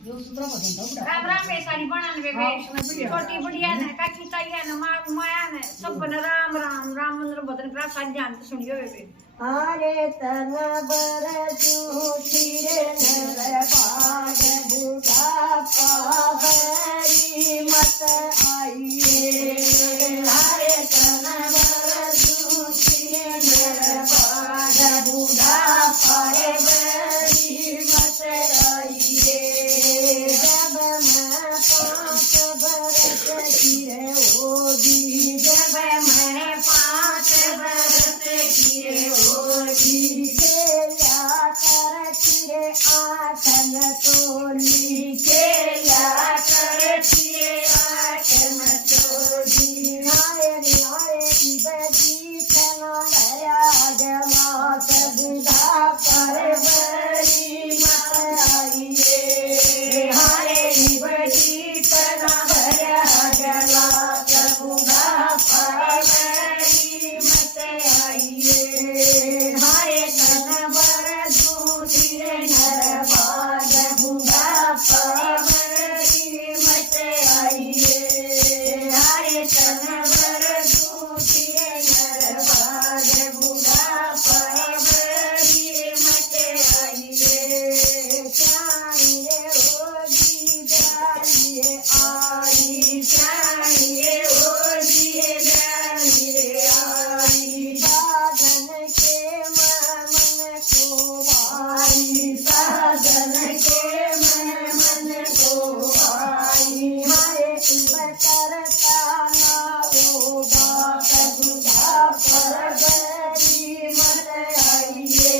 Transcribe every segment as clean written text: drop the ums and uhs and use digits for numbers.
राम राम वे सारी बनन वे छोटी बुढ़िया ने काकी ताईया ने माया ने सब ने राम राम राम मंदिर बदन प्रसाद ध्यान सुनियो वे हरे तन बर सिरे नर पाग बुढ़ा पावरी मत आइए हरे तन बर सिरे नर पाग बुढ़ा पावरी मत आइए जब मैं 5 बरस की होगी जब मैं 5 बरस की होगी खेला करती आठन तोली खेला करती आठन तोली नारे नारे बदी तना राज मात बुधा पर बड़ी मत आइए हरे बदी तना राज मात बुधा पर बड़ी मत आइए हरे तन बर दूसरे नर बाग बुढ़ा पावरी मत आइए हरे तन बर दूसरे नर बाग बुढ़ा पावरी मत आइए चाहिए होगी जाइए आई चाहिए होगी जाइए आई साधन के मन को भाई साधन के मन को भाई हरे करता ना वो बात बुधा पर बड़ी मत आइए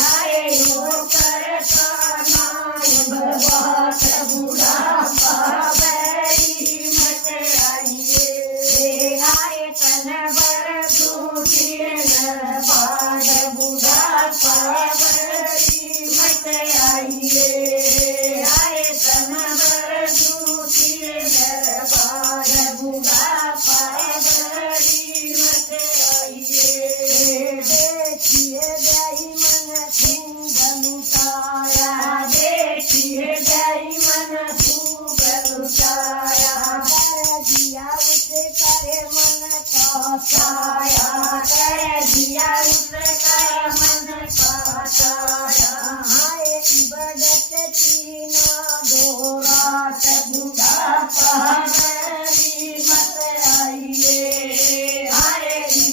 हरे वो करता ना वो बात बुधा पावरी मत आइए हरे तन बर दूसरे नर बाग बुढ़ा पावरी मत आइए हरे तन बर दूसरे नर बाग बुढ़ा पावरी मत आइए देखिए गई मन खूब लुटाया देखिए गई मन खूब लुटाया कर दिया उसे करे मन का छाया कर दिया उसे करे मन का छाया हाय बड़त तीना दोरा बुढ़ा पावरी मत आइए हाय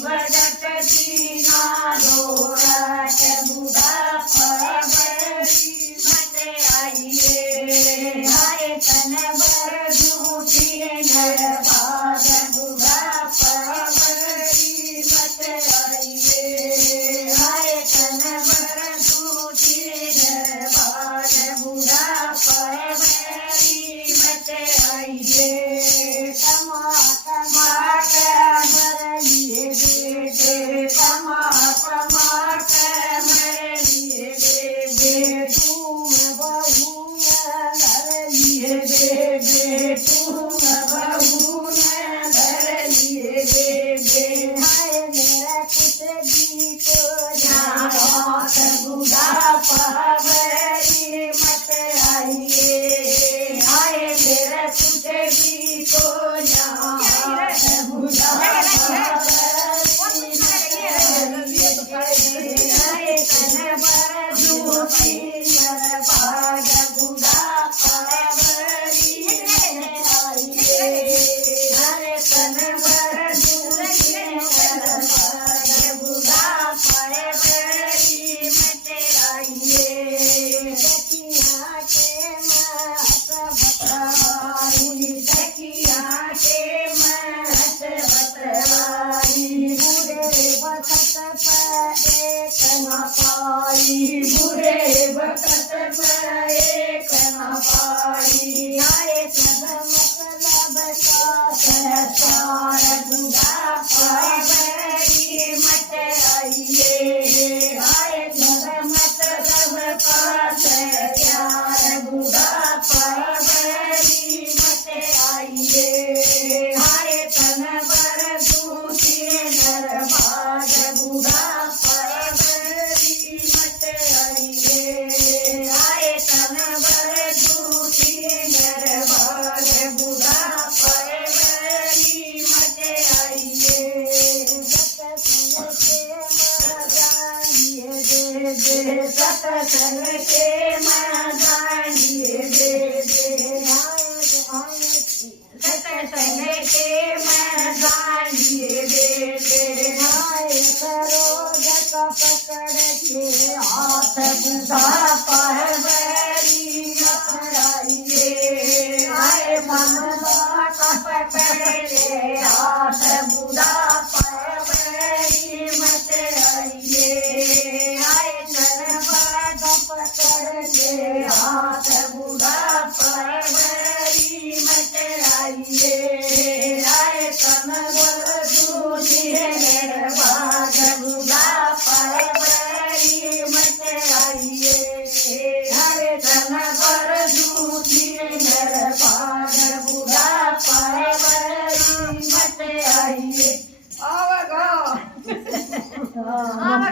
बड़त तीना दोरा बुढ़ा पावरी मत आइए हाय तन बर दूसरे नर बाग बुढ़ा पावरी मत आइए हाय तन बर दूसरे नर बाग बुढ़ा पावरी मत आइए कमा कमा कर मर लिए बेटे कमा कमा कर मर लिए बेटे तुम बहू मर लिए बेटे था हाँ, मैं